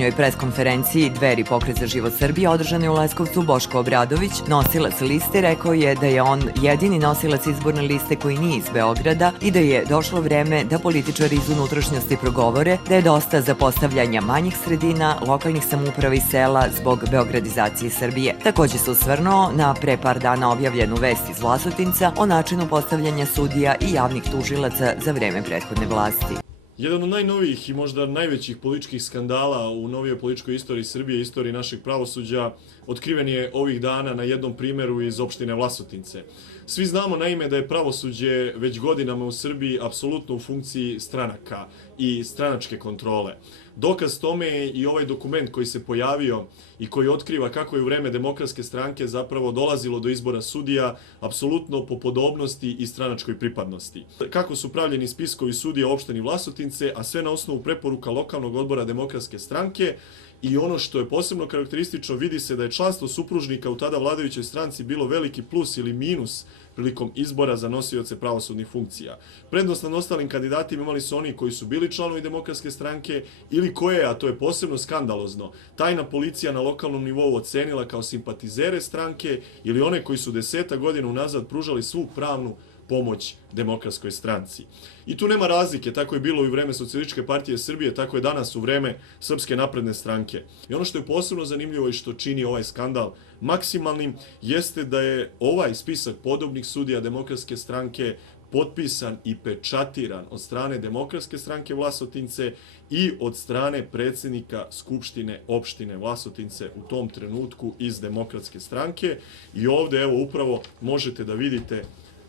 njoj preskonferenciji Dveri pokret za život Srbije održane u Leskovcu Boško Obradović, nosilac liste, rekao je da je on jedini nosilac izborne liste koji nije iz Beograda i da je došlo vreme da političari iz unutrašnjosti progovore da je dosta zapostavljanja manjih sredina, lokalnih samouprava i sela zbog beogradizacije Srbije. Takođe se osvrnuo na pre par dana objavljenu vest iz Vlasotinca o načinu postavljanja sudija i javnih tužilaca za vreme prethodne vlasti. Jedan od najnovijih i možda najvećih političkih skandala u novijoj političkoj istoriji Srbije i istoriji našeg pravosuđa otkriven je ovih dana na jednom primjeru iz opštine Vlasotince. Svi znamo naime da je pravosuđe već godinama u Srbiji apsolutno u funkciji stranaka i stranačke kontrole. Dokaz tome je i ovaj dokument koji se pojavio i koji otkriva kako je u vreme Demokratske stranke zapravo dolazilo do izbora sudija apsolutno po podobnosti i stranačkoj pripadnosti. Kako su pravljeni spiskovi sudija u opštini Vlasotince, a sve na osnovu preporuka lokalnog odbora Demokratske stranke. I ono što je posebno karakteristično, vidi se da je članstvo supružnika u tada vladajućoj stranci bilo veliki plus ili minus prilikom izbora za nosioce pravosudnih funkcija. Prednost nad ostalim kandidatima imali su oni koji su bili članovi Demokratske stranke ili koje, a to je posebno skandalozno, tajna policija na lokalnom nivou ocenila kao simpatizere stranke ili one koji su 10 godina unazad pružali svu pravnu pomoć Demokratskoj stranci. I tu nema razlike, tako je bilo i u vreme Socijalističke partije Srbije, tako je danas u vreme Srpske napredne stranke. I ono što je posebno zanimljivo i što čini ovaj skandal maksimalnim, jeste da je ovaj spisak podobnih sudija Demokratske stranke potpisan i pečatiran od strane Demokratske stranke Vlasotince i od strane predsjednika Skupštine opštine Vlasotince u tom trenutku iz Demokratske stranke. I ovde, evo, upravo možete da vidite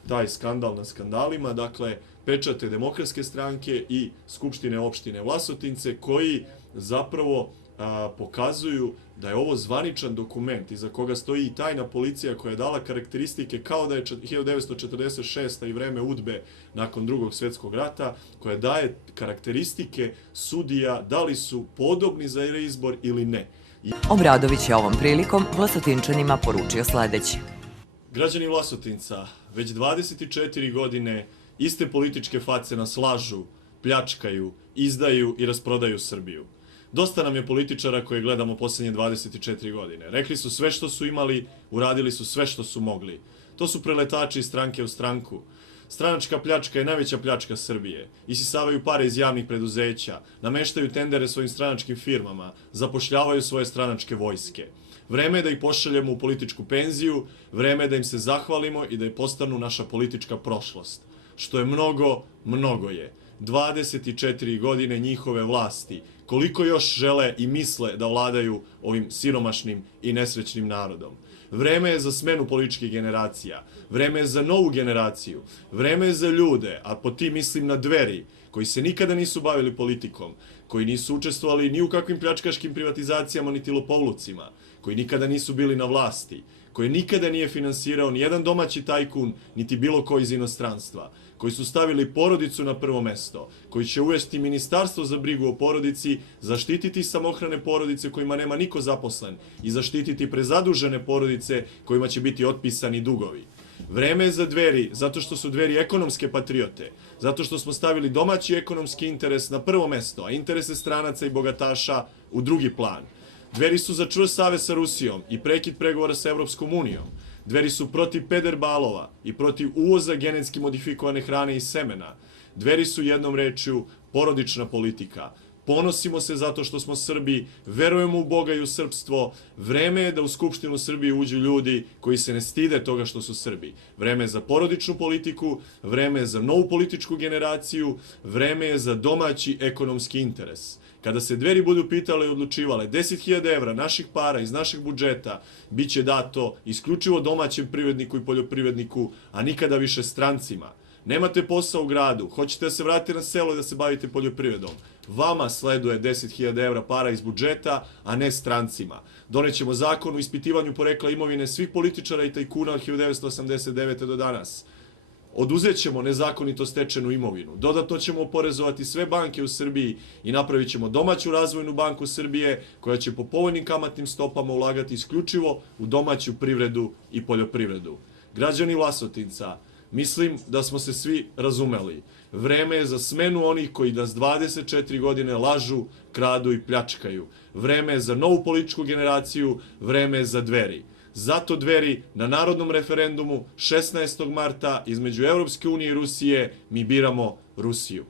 taj skandal na skandalima, dakle, pečate Demokratske stranke i Skupštine opštine Vlasotince, koji zapravo pokazuju da je ovo zvaničan dokument iza koga stoji i tajna policija koja je dala karakteristike kao da je 1946. i vreme UDBE nakon Drugog svjetskog rata, koja daje karakteristike sudija da li su podobni za reizbor ili ne. Obradović je ovom prilikom Vlasotinčanima poručio sledeće. Građani Vlasotinca već 24 godine iste političke face nas lažu, pljačkaju, izdaju i rasprodaju Srbiju. Dosta nam je političara koje gledamo posljednje 24 godine. Rekli su sve što su imali, uradili su sve što su mogli. To su preletači iz stranke u stranku. Stranačka pljačka je najveća pljačka Srbije. Isisavaju pare iz javnih preduzeća, nameštaju tendere svojim stranačkim firmama, zapošljavaju svoje stranačke vojske. Vreme je da ih pošaljemo u političku penziju, vreme je da im se zahvalimo i da je postanu naša politička prošlost. Što je mnogo, mnogo je. 24 godine njihove vlasti. Koliko još žele i misle da vladaju ovim siromašnim i nesrećnim narodom. Vreme je za smenu političkih generacija. Vreme je za novu generaciju. Vreme je za ljude, a po tim mislim na Dveri, koji se nikada nisu bavili politikom, koji nisu učestvovali ni u kakvim pljačkaškim privatizacijama niti lopovlucima, koji nikada nisu bili na vlasti, koji nikada nije finansirao ni jedan domaći tajkun, niti bilo ko iz inostranstva, koji su stavili porodicu na prvo mesto, koji će uvesti ministarstvo za brigu o porodici, zaštititi samohrane porodice kojima nema niko zaposlen i zaštititi prezadužene porodice kojima će biti otpisani dugovi. Vreme je za Dveri, zato što su Dveri ekonomske patriote, zato što smo stavili domaći ekonomski interes na prvo mesto, a interese stranaca i bogataša u drugi plan. Dveri su za čvrst savez sa Rusijom i prekid pregovora sa Evropskom unijom. Dveri su protiv pederbalova i protiv uvoza genetski modifikovane hrane i semena. Dveri su jednom rečju porodična politika. Ponosimo se zato što smo Srbi, verujemo u Boga i u srpstvo. Vreme je da u Skupštinu Srbije uđu ljudi koji se ne stide toga što su Srbi. Vreme je za porodičnu politiku, vreme je za novu političku generaciju, vreme je za domaći ekonomski interes. Kada se Dveri budu pitale i odlučivale, 10.000 evra naših para iz našeg budžeta bit će dato isključivo domaćem privredniku i poljoprivredniku, a nikada više strancima. Nemate posao u gradu, hoćete da se vratite na selo i da se bavite poljoprivredom. Vama sleduje 10.000 evra para iz budžeta, a ne strancima. Donećemo zakon o ispitivanju porekla imovine svih političara i tajkuna od 1989. do danas. Oduzet ćemo nezakonito stečenu imovinu. Dodatno ćemo oporezovati sve banke u Srbiji i napravit ćemo domaću razvojnu banku Srbije koja će po povoljnim kamatnim stopama ulagati isključivo u domaću privredu i poljoprivredu. Građani Vlasotinca, Mislim da smo se svi razumeli. Vreme je za smenu onih koji nas 24 godine lažu, kradu i pljačkaju. Vreme je za novu političku generaciju, vreme je za Dveri. Zato Dveri na narodnom referendumu 16. marta između Evropske unije i Rusije mi biramo Rusiju.